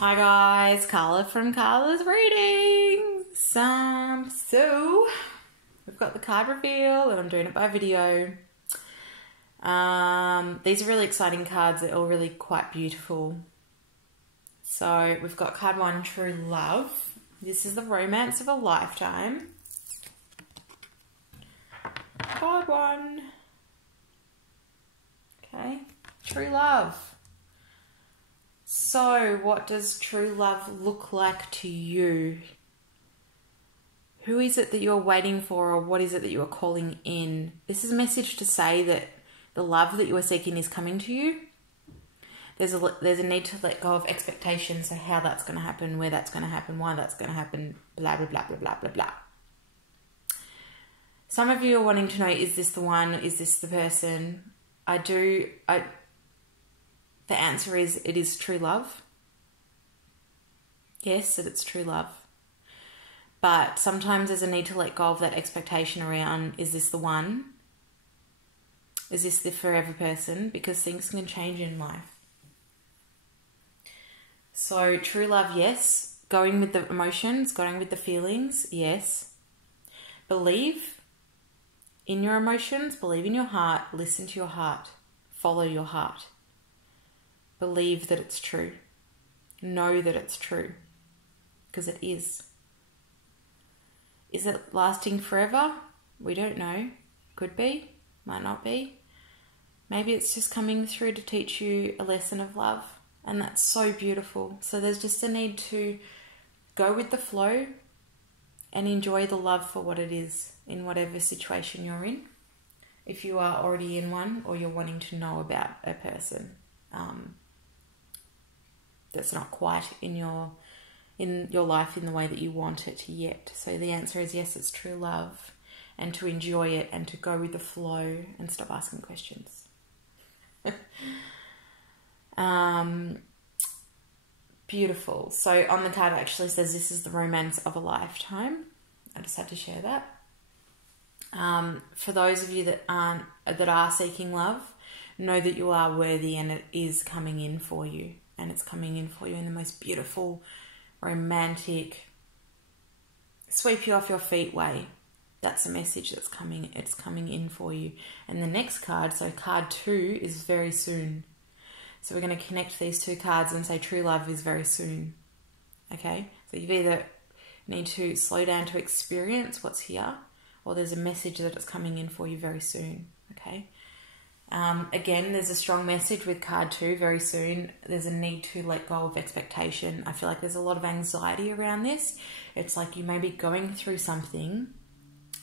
Hi guys, Carla from Carla's Readings. So we've got the card reveal and I'm doing it by video. These are really exciting cards. They're all really quite beautiful. So we've got card 1, True Love. This is the romance of a lifetime. Card 1. Okay, True Love. So, what does true love look like to you? Who is it that you're waiting for, or what is it that you are calling in? This is a message to say that the love that you are seeking is coming to you. There's a need to let go of expectations, so how that's going to happen, where that's going to happen, why that's going to happen, blah, blah, blah, blah, blah, blah, blah. Some of you are wanting to know, is this the one? Is this the person? The answer is, it is true love. Yes, that it's true love. But sometimes there's a need to let go of that expectation around, is this the one? Is this the forever person? Because things can change in life. So true love, yes. Going with the emotions, going with the feelings, yes. Believe in your emotions, believe in your heart, listen to your heart, follow your heart. Believe that it's true. Know that it's true. Because it is. Is it lasting forever? We don't know. Could be. Might not be. Maybe it's just coming through to teach you a lesson of love. And that's so beautiful. So there's just a need to go with the flow and enjoy the love for what it is in whatever situation you're in. If you are already in one or you're wanting to know about a person. That's not quite in your life in the way that you want it yet. So the answer is yes, it's true love, and to enjoy it and to go with the flow and stop asking questions. Beautiful. So on the card it actually says this is the romance of a lifetime. I just had to share that. For those of you that are seeking love, know that you are worthy and it is coming in for you. And it's coming in for you in the most beautiful, romantic, sweep you off your feet way. That's the message that's coming. It's coming in for you. And the next card, so card 2, is very soon. So we're going to connect these two cards and say true love is very soon. Okay? So you've either need to slow down to experience what's here, or there's a message that it's coming in for you very soon. Okay? Again, there's a strong message with card 2, very soon. There's a need to let go of expectation. I feel like there's a lot of anxiety around this. It's like you may be going through something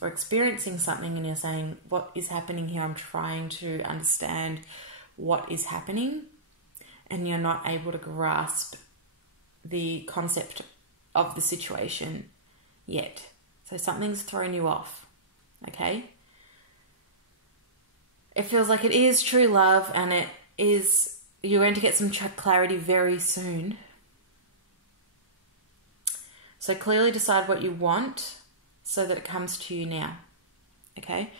or experiencing something and you're saying, what is happening here? I'm trying to understand what is happening. And you're not able to grasp the concept of the situation yet. So something's thrown you off, okay? It feels like it is true love and it is, you're going to get some clarity very soon. So clearly decide what you want so that it comes to you now. Okay?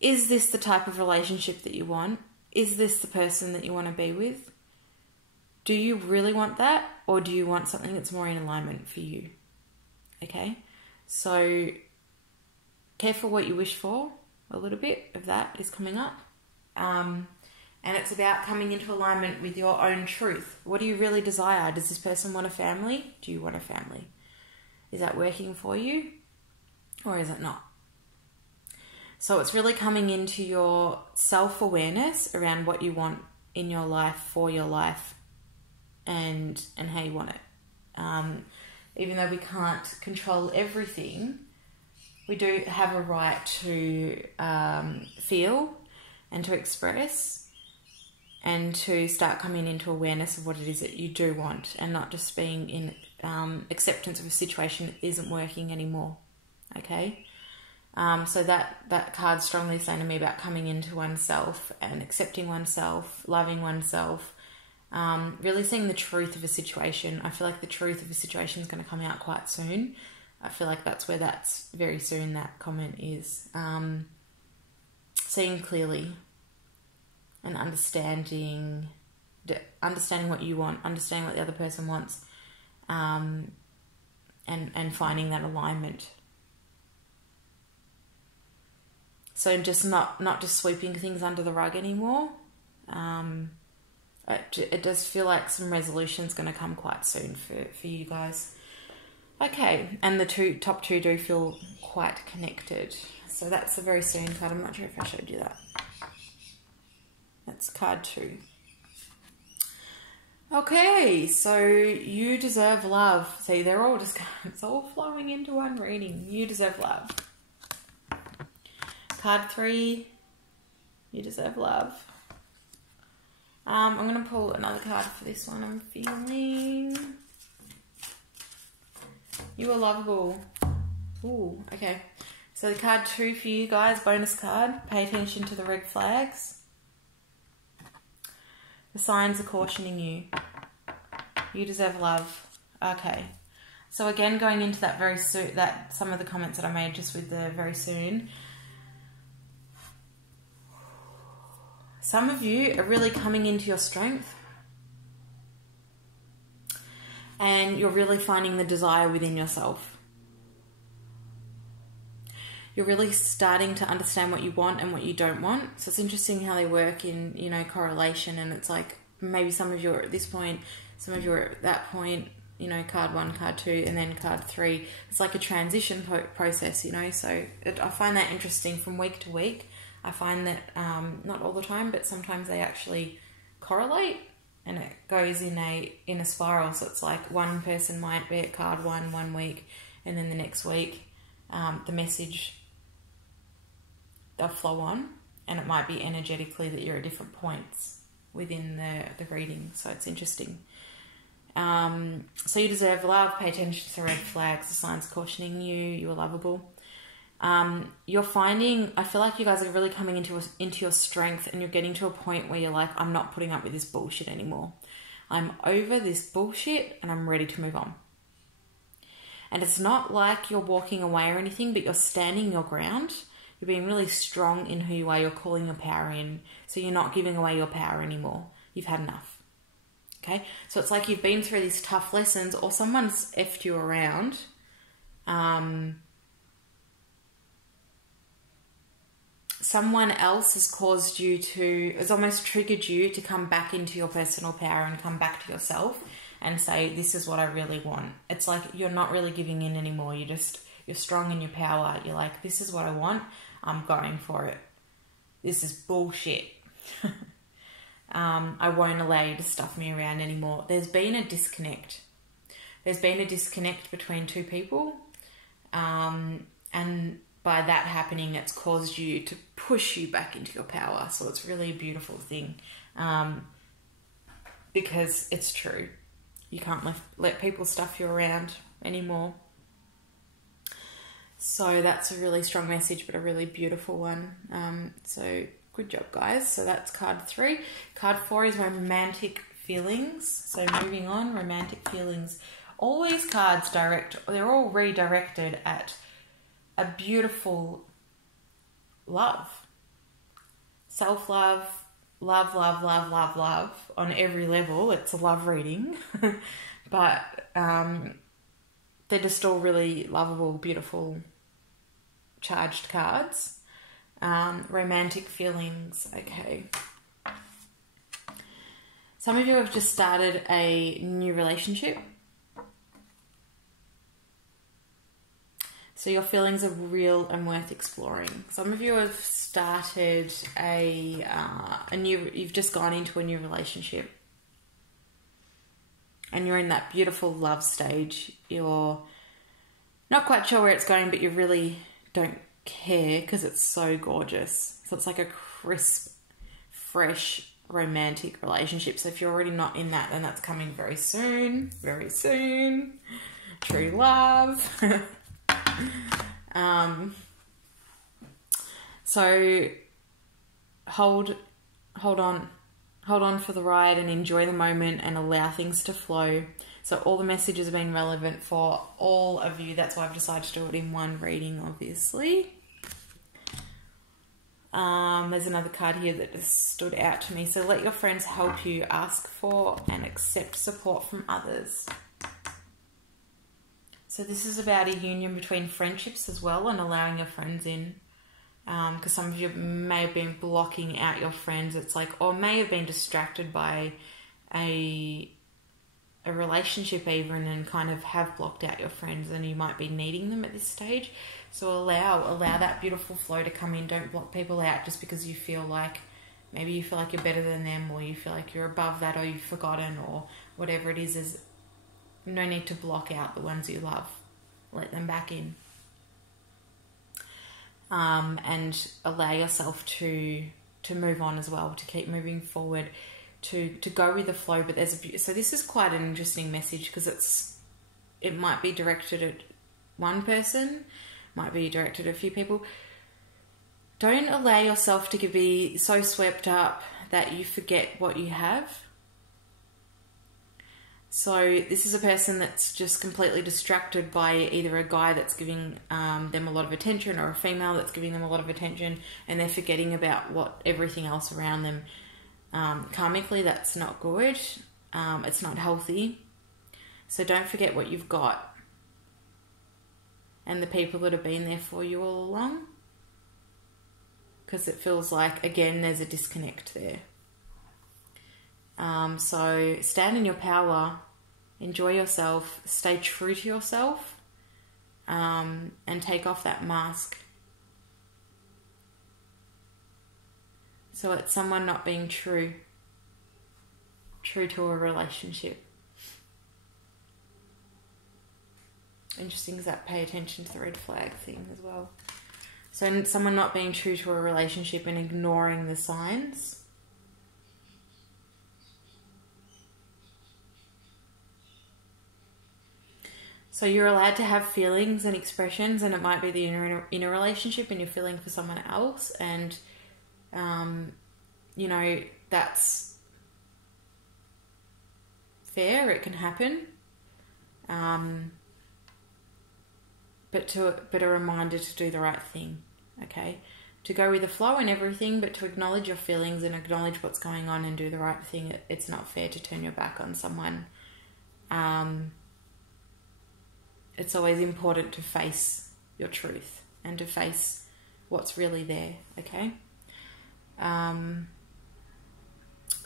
Is this the type of relationship that you want? Is this the person that you want to be with? Do you really want that, or do you want something that's more in alignment for you? Okay? So careful what you wish for. A little bit of that is coming up. And it's about coming into alignment with your own truth. What do you really desire? Does this person want a family? Do you want a family? Is that working for you? Or is it not? So it's really coming into your self-awareness around what you want in your life, for your life, and how you want it. Even though we can't control everything, we do have a right to feel and to express and to start coming into awareness of what it is that you do want, and not just being in acceptance of a situation that isn't working anymore. Okay? So that card's strongly saying to me about coming into oneself and accepting oneself, loving oneself, really seeing the truth of a situation. I feel like the truth of a situation is going to come out quite soon. I feel like that's where that's very soon, that comment is. Seeing clearly and understanding understanding what you want, understanding what the other person wants, and finding that alignment. So just not just sweeping things under the rug anymore. It does feel like some resolution's going to come quite soon for you guys. Okay, and the top two do feel quite connected. So that's the very soon card. I'm not sure if I showed you that. That's card 2. Okay, so you deserve love. See, they're all just, it's all flowing into one reading. You deserve love. Card 3, you deserve love. I'm going to pull another card for this one. I'm feeling you are lovable. Ooh, okay. So the card 2 for you guys, bonus card. Pay attention to the red flags. The signs are cautioning you. You deserve love. Okay. So again, going into that very soon, that some of the comments that I made just with the very soon. Some of you are really coming into your strength. And you're really finding the desire within yourself. You're really starting to understand what you want and what you don't want. So it's interesting how they work in, you know, correlation. And it's like maybe some of you are at this point, some of you are at that point, you know, card 1, card 2, and then card 3. It's like a transition process, you know. So I find that interesting from week to week. I find that not all the time, but sometimes they actually correlate, and it goes in a spiral. So it's like one person might be at card 1 week, and then the next week the message, they'll flow on, and it might be energetically that you're at different points within the reading. So it's interesting. So you deserve love. Pay attention to the red flags, the signs cautioning you. You are lovable. You're finding, I feel like you guys are really coming into your strength, and you're getting to a point where you're like, I'm not putting up with this bullshit anymore. I'm over this bullshit and I'm ready to move on. And it's not like you're walking away or anything, but you're standing your ground. You're being really strong in who you are. You're calling your power in. So you're not giving away your power anymore. You've had enough. Okay? So it's like you've been through these tough lessons, or someone's effed you around. Someone else has caused you to, has almost triggered you to come back into your personal power and come back to yourself and say, this is what I really want. It's like you're not really giving in anymore. You're strong in your power. You're like, this is what I want. I'm going for it. This is bullshit. I won't allow you to stuff me around anymore. There's been a disconnect. There's been a disconnect between two people. And by that happening, it's caused you to push you back into your power. So it's really a beautiful thing. Because it's true. You can't let people stuff you around anymore. So that's a really strong message, but a really beautiful one. So good job, guys. So that's card 3. Card 4 is romantic feelings. So moving on, romantic feelings. All these cards they're all redirected at a beautiful love. Self-love, love, love, love, love, love on every level. It's a love reading. But they're just all really lovable, beautiful, charged cards. Romantic feelings. Okay. Some of you have just started a new relationship. So your feelings are real and worth exploring. Some of you have started you've just gone into a new relationship. And you're in that beautiful love stage. You're not quite sure where it's going, but you really don't care because it's so gorgeous. So it's like a crisp, fresh, romantic relationship. So if you're already not in that, then that's coming very soon. Very soon. True love. So hold on for the ride and enjoy the moment and allow things to flow. So all the messages have been relevant for all of you. That's why I've decided to do it in one reading, obviously. There's another card here that just stood out to me. So let your friends help you, ask for and accept support from others. So this is about a union between friendships as well, and allowing your friends in. Because some of you may have been blocking out your friends. It's like, or may have been distracted by a relationship even, and kind of have blocked out your friends, and you might be needing them at this stage. So allow that beautiful flow to come in. Don't block people out just because you feel like, maybe you feel like you're better than them, or you feel like you're above that, or you've forgotten, or whatever it is. There's no need to block out the ones you love. Let them back in. And allow yourself to move on as well, to keep moving forward, to go with the flow. But so this is quite an interesting message, because it might be directed at one person, might be directed at a few people. Don't allow yourself to be so swept up that you forget what you have. So this is a person that's just completely distracted by either a guy that's giving them a lot of attention, or a female that's giving them a lot of attention, and they're forgetting about everything else around them. Karmically, that's not good. It's not healthy. So don't forget what you've got and the people that have been there for you all along, because it feels like, again, there's a disconnect there. So stand in your power, enjoy yourself, stay true to yourself, and take off that mask. So it's someone not being true to a relationship. Interesting is that pay attention to the red flag thing as well. So someone not being true to a relationship and ignoring the signs. So you're allowed to have feelings and expressions, and it might be that you're in a relationship and you're feeling for someone else, and you know, that's fair, it can happen. But a reminder to do the right thing, okay? To go with the flow and everything, but to acknowledge your feelings and acknowledge what's going on and do the right thing. It's not fair to turn your back on someone. It's always important to face your truth and to face what's really there, okay?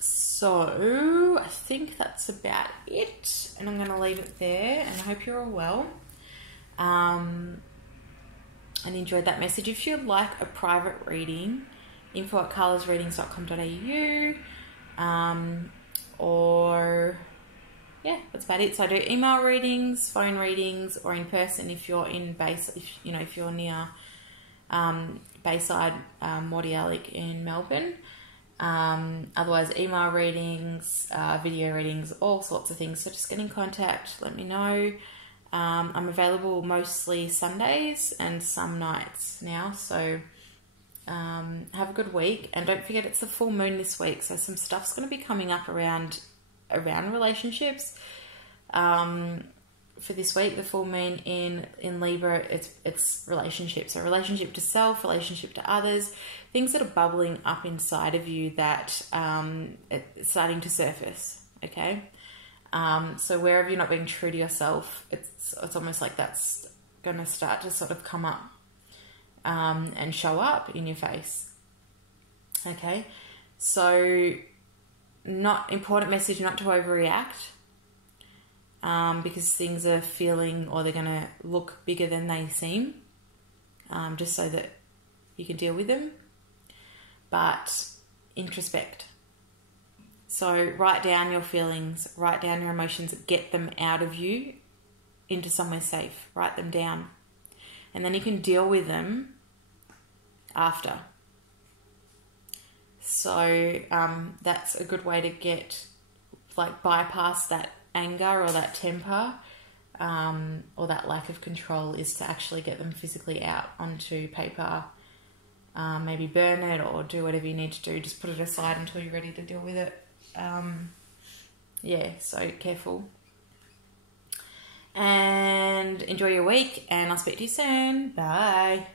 So I think that's about it, and I'm going to leave it there, and I hope you're all well. And enjoyed that message. If you'd like a private reading, info@carlasreadings.com.au, or yeah, that's about it. So I do email readings, phone readings, or in person if you're in if you're near Bayside, Mordialloc in Melbourne. Otherwise, email readings, video readings, all sorts of things. So just get in contact, let me know. I'm available mostly Sundays and some nights now, so have a good week. And don't forget, it's the full moon this week, so some stuff's going to be coming up around relationships. For this week, the full moon in Libra, it's relationships. So relationship to self, relationship to others, things that are bubbling up inside of you that it's starting to surface, okay? So wherever you're not being true to yourself, it's almost like that's going to start to sort of come up and show up in your face, okay? So important message not to overreact, because things are feeling, or they're going to look bigger than they seem, just so that you can deal with them. But introspect. So write down your feelings, write down your emotions, get them out of you into somewhere safe. Write them down. And then you can deal with them after. So that's a good way to bypass that anger or that temper, or that lack of control, is to actually get them physically out onto paper. Maybe burn it or do whatever you need to do. Just put it aside until you're ready to deal with it. So careful. And enjoy your week, and I'll speak to you soon. Bye.